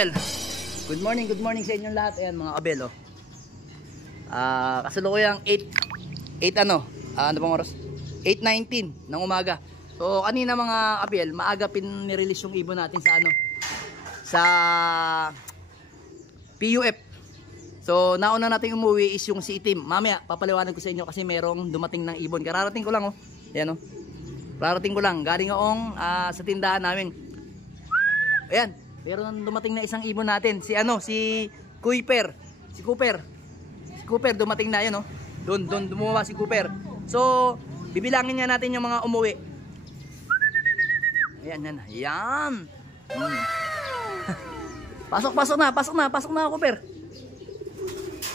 kabel. Good morning sa inyong lahat. Ayan mga kabel, oh. Kasalukuyang 8 ano bang oras? 8:19 ng umaga. So kanina mga kabel, maaga pinirelease yung ibon natin sa sa PUF. So nauna natin umuwi is yung si Itim. Mamaya papaliwanag ko sa inyo kasi merong dumating ng ibon. Kararating ko lang, oh. Ayan, oh. Kararating ko lang. Galing akong sa tindahan namin. Ayan, meron dumating na isang ibon natin. Si Cooper. Si Cooper dumating na, yun, oh. Doon bumaba si Cooper. So bibilangin nga natin yung mga umuwi. Ayan. Pasok na, Cooper.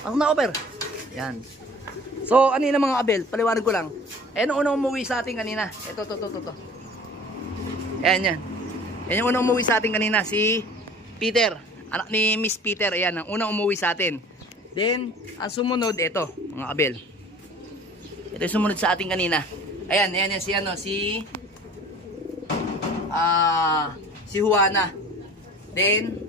Cooper. Yan. So, ano yun mga kabel? Paliwanag ko lang. Ayan ang unang umuwi sa atin kanina. Ito. Ayan. Yan yung unang umuwi sa atin kanina. Si Peter. Anak ni Miss Peter. Ayan, ang unang umuwi sa atin. Then, ang sumunod, ito, mga kabel. Ito yung sumunod sa atin kanina. Ayan, si Juana. Then,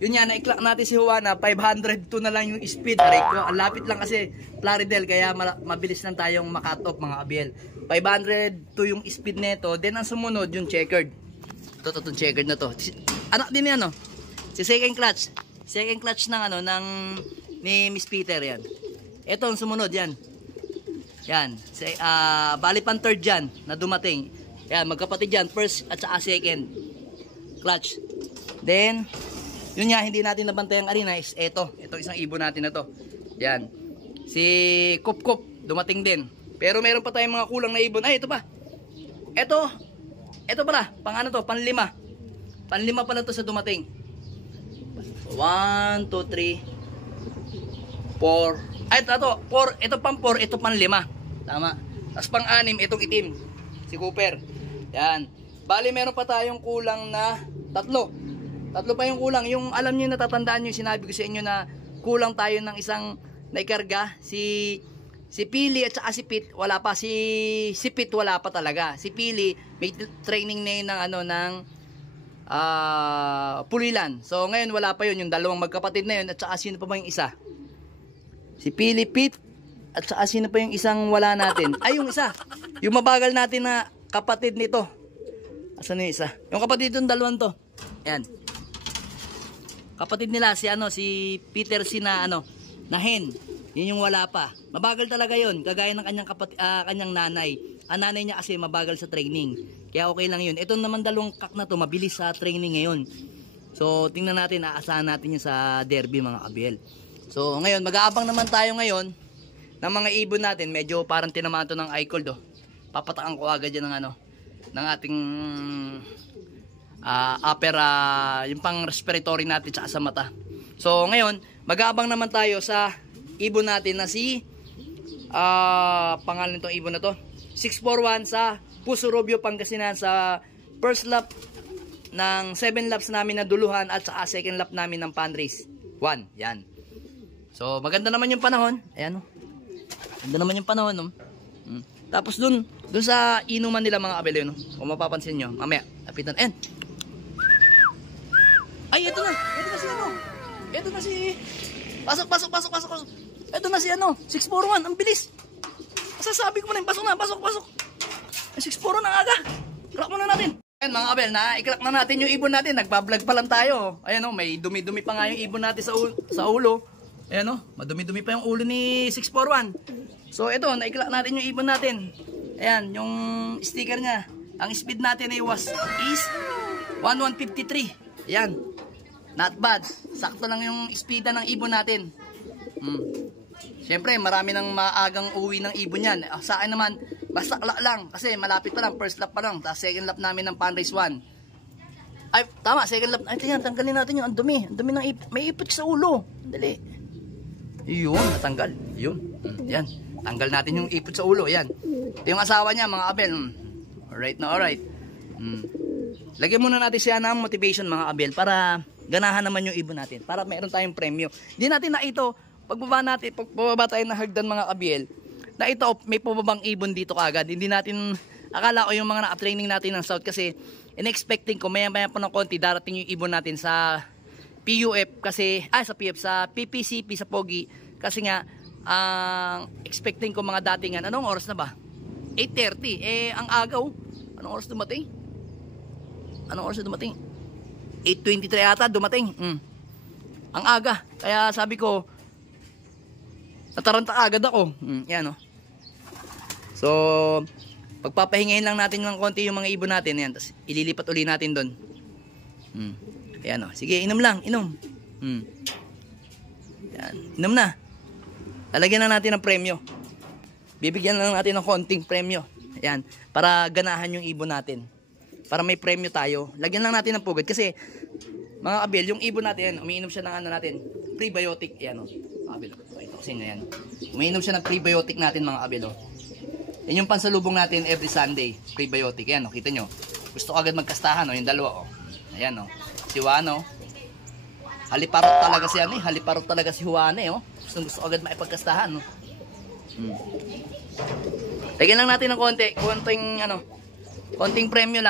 yun yan, na-clock natin si Juana, 502 na lang yung speed. Ang lapit lang kasi Plaridel, kaya mabilis lang tayong makat off mga kabel. 502 yung speed nito. Then ang sumunod yung checkered. Itong checkered na to. Anak din yan, no? Si second clutch ng ni Miss Peter, yan. Ito ang sumunod, yan. Yan. Bali pan third yan na dumating. Yan, magkapatid yan, first at saka second clutch. Then yun nga, hindi natin nabantayan kanina is ito isang ibon natin na to. Yan. Si Kup dumating din. Pero meron pa tayong mga kulang na ibon. Ay, ito pa. Ito pala, panlima. Panlima pala to sa dumating. 1, 2, 3, 4. Ay, ito 4, ito pang 4, ito pang 5. Tama. Tapos pang 6, itong itim. Si Cooper. Yan. Bali meron pa tayong kulang na 3. Tatlo pa yung kulang. Yung alam niyo, natatandaan niyo, sinabi ko sa inyo na kulang tayo ng isang naikarga. Si Pili at saka si Pit, wala pa. Si Pit wala pa talaga. Si Pili may training na yun ng Pulilan. So ngayon wala pa yun. Yung dalawang magkapatid na yun. At saka sino pa ba yung isa? Si Pili, Pit. At saka sino pa yung isang wala natin? Ay, yung isa. Yung mabagal natin na kapatid nito. Asan yung isa? Yung kapatid itong dalawang to. Ayan. Kapatid nila si Peter na hen. Yun yung wala pa. Mabagal talaga yun. Kagaya ng kanyang nanay. Ang nanay niya kasi mabagal sa training. Kaya okay lang yun. Ito naman dalawang kak na to, mabilis sa training ngayon. So tingnan natin, aasahan natin yun sa derby mga kabel. So ngayon, mag-aabang naman tayo ngayon ng mga ibon natin. Medyo parang tinamaan to ng eye cold, oh. Papatakan ko agad yan ng ating yung pang respiratory natin tsaka sa mata. So ngayon, mag-aabang naman tayo sa ibon natin na si pangalan nitong ibon na to, 641 sa Puso Robio, Pangasinan, sa first lap ng 7 laps namin na duluhan at saka second lap namin ng Panrace 1. Yan. So maganda naman yung panahon. Ayan, oh. Maganda naman yung panahon, no? Tapos dun sa inuman nila mga kabel, no? Kung mapapansin nyo, mamaya lapitan. Ayan. Ay, ito na si Pasok. Ito na si 641, ang bilis. Masasabi ko na, pasok. Ay, 641 ang aga. Crack muna natin. Ayan mga kabel, i-crack na natin yung ibon natin. Nagpa-vlog pa lang tayo. Ayan, oh, may dumi-dumi pa nga yung ibon natin sa ulo. Ayan, oh, madumi-dumi pa yung ulo ni 641. So ito, na-i-crack natin yung ibon natin. Ayan, yung sticker niya. Ang speed natin is 1153. Ayan. Not bad. Sakto lang yung speeda ng ibon natin. Siyempre, marami nang maagang uwi ng ibon yan. Sa akin naman, basta lang. Kasi malapit pa lang, first lap pa lang. Tapos second lap namin ng Panrace 1. Ay, tama, second lap. Ay, tingnan, tanggalin natin yung ang dumi. Ang dumi ng may ipit sa ulo. Dali. Yun, natanggal. Yun. Yan. Tanggal natin yung ipit sa ulo. Yan. Ito yung asawa niya, mga kabel. Alright na, alright. Lagyan muna natin siya ng motivation, mga kabel, para ganahan naman yung ibon natin, para meron tayong premyo. Hindi natin na ito, pagbaba tayo na hagdan mga kabel, na ito may pababang ibon dito kagad. Hindi natin, akala ko yung mga naka-training natin ng South kasi in-expecting ko maya pa ng konti darating yung ibon natin sa PUF kasi, sa PUF, sa PPCP, sa Pogi, kasi nga, ang expecting ko mga datingan, anong oras na ba? 8:30, ang agaw, anong oras dumating? Anong oras na dumating? 8:23 yata dumating. Ang aga, kaya sabi ko, nataranta agad ako. Yan o. So, pagpapahingahin lang natin ng konti yung mga ibon natin, yan, tapos ililipat uli natin doon. Ayan o. Sige, inom lang, inom. Yan, inom na. Lalagyan na natin ng premyo. Bibigyan lang natin ng konting premyo. Ayan, para ganahan yung ibon natin. Para may premyo tayo. Lagyan lang natin ng pugad kasi mga abel, yung ibon natin, umiinom siya ng ano natin, prebiotic. Ayan o. Abel, ito kasi nyo yan. Umiinom siya ng prebiotic natin mga abel o. Yan yung pansalubong natin every Sunday. Prebiotic. Ayan o, kita nyo. Gusto agad magkastahan o, yung dalawa o. Ayan o. Si Juan o. Haliparot talaga si ano eh. Haliparot talaga si Juan eh o. Gusto agad maipagkastahan no. Lagyan lang natin ng konting premyo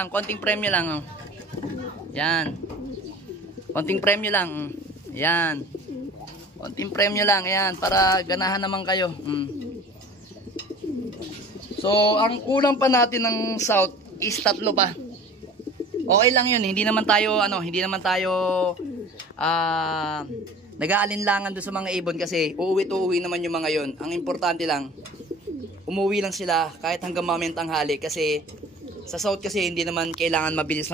lang, oh. Yan. Konting premyo lang. Yan. Konting premyo lang, ayan, para ganahan naman kayo. So, ang kulang pa natin ng South is 3 pa. Okay lang 'yun, hindi naman tayo nag-aalinlangan doon sa mga ibon kasi uuwi naman yung mga yon. Ang importante lang, umuwi lang sila kahit hanggang mamayang tanghali kasi sa South kasi hindi naman kailangan mabilis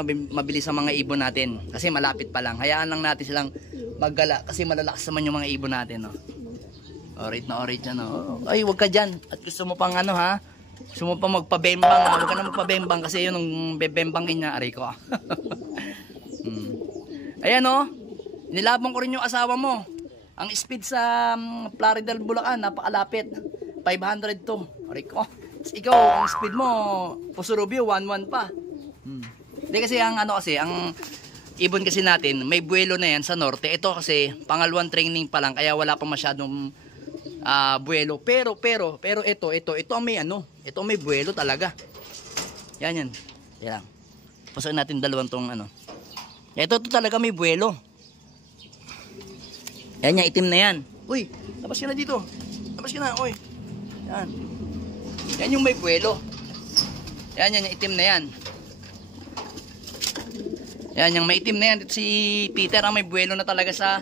ang mga ibon natin kasi malapit pa lang. Hayaan lang natin silang maggala kasi malalakas naman yung mga ibon natin. No? Orit na orit yan. No? Ay, wag ka dyan. At gusto mo pang gusto mo pang magpabembang. Wag ka na magpabembang kasi yun ang bebembangin niya. Aray ko. Ayan o. Nilabang ko rin yung asawa mo. Ang speed sa Plaridel Bulacan, napakalapit. 500 to. Aray ko. Ikaw, ang speed mo, Pusurubyo, 1-1 pa. Hindi kasi ang ibon kasi natin, may buwelo na yan sa norte. Ito kasi, pangalawang training pa lang, kaya wala pa masyadong buwelo. Pero ito ang may ito ang may buwelo talaga. Yan. Yan lang. Pasokin natin dalawang tong Ito talaga may buwelo. Yan yung itim na yan. Uy, labas ka na dito. Labas ka na, uy. Yan. Yan yung may buwelo. Yan yung itim na yan. Yan yung may itim na yan. Dito si Peter ang may buwelo na talaga sa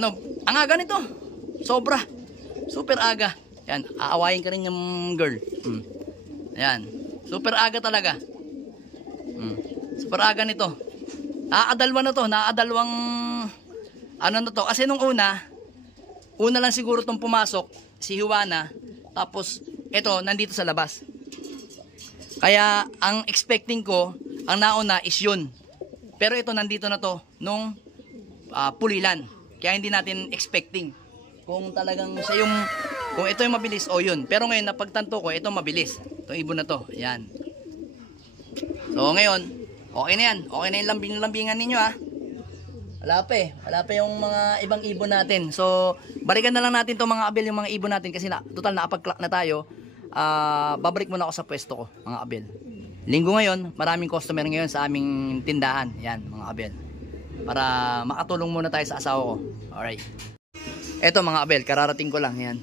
ang aga nito. Sobra. Super aga. Yan, aawayin ka rin yung girl. Yan. Super aga talaga. Super aga nito. Nakakadalwa na to. Nakakadalwang na to. Kasi nung una lang siguro tong pumasok si Juana. Tapos ito nandito sa labas. Kaya ang expecting ko, ang nauna is yun. Pero ito nandito na to nung pulilan. Kaya hindi natin expecting kung talagang siya yung, kung ito yung mabilis o yun. Pero ngayon napagtanto ko ito mabilis. Itong ibon na to. Yan. So ngayon okay na yan. Okay na yung lambingan ninyo Wala pa yung mga ibang ibon natin. So, balikan na lang natin itong mga abel, yung mga ibon natin kasi total nakapag-clock na tayo. Babalik muna ako sa pwesto ko, mga abel. Linggo ngayon, maraming customer ngayon sa aming tindahan. Yan, mga abel. Para makatulong muna tayo sa asawa ko. Alright. Eto mga abel, kararating ko lang. Yan.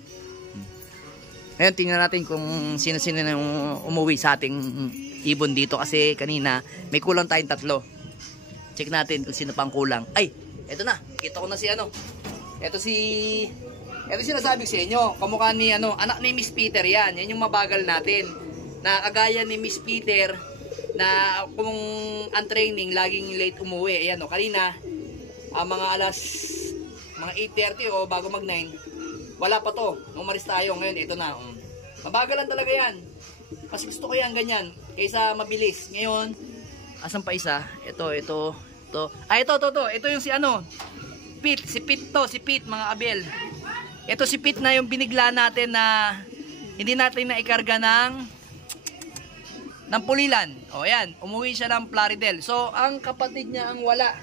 Ngayon, tingnan natin kung sino-sino na yung umuwi sa ating ibon dito. Kasi kanina, may kulang tayong 3. Check natin kung sino pang kulang. Ay, eto na. Kita ko na si Eto sinasabi sa inyo. Kamukha ni anak ni Miss Peter yan. Yan yung mabagal natin. Na kagaya ni Miss Peter na kung ang training laging late umuwi. Ayan kanina mga 8:30 o bago mag 9. Wala pa to. Nung maris tayo ngayon, ito na. Mabagalan talaga yan. Mas gusto ko yan ganyan kaysa mabilis. Ngayon, asan pa isa? Ito. Ito yung si Pete, si Pete mga abel. Ito si Pete na yung binigla natin na hindi natin na ikarga ng pulilan. O yan, umuwi siya ng Plaridel. So, ang kapatid niya ang wala.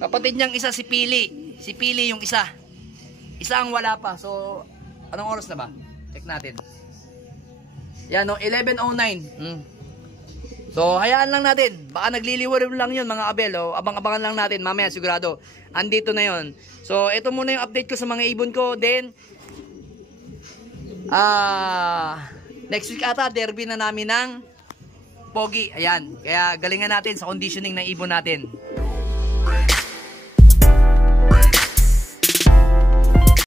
Kapatid niyang isa si Pili. Si Pili yung isa. Isa ang wala pa. So, anong oras na ba? Check natin. Yan 11:09. So, hayaan lang natin. Baka nagliliwariw lang yun mga kabel. O, abang-abangan lang natin. Mamaya sigurado. Andito na yun. So, ito muna yung update ko sa mga ibon ko. Then, next week ata, derby na namin ng Pogi. Ayan. Kaya galingan natin sa conditioning ng ibon natin.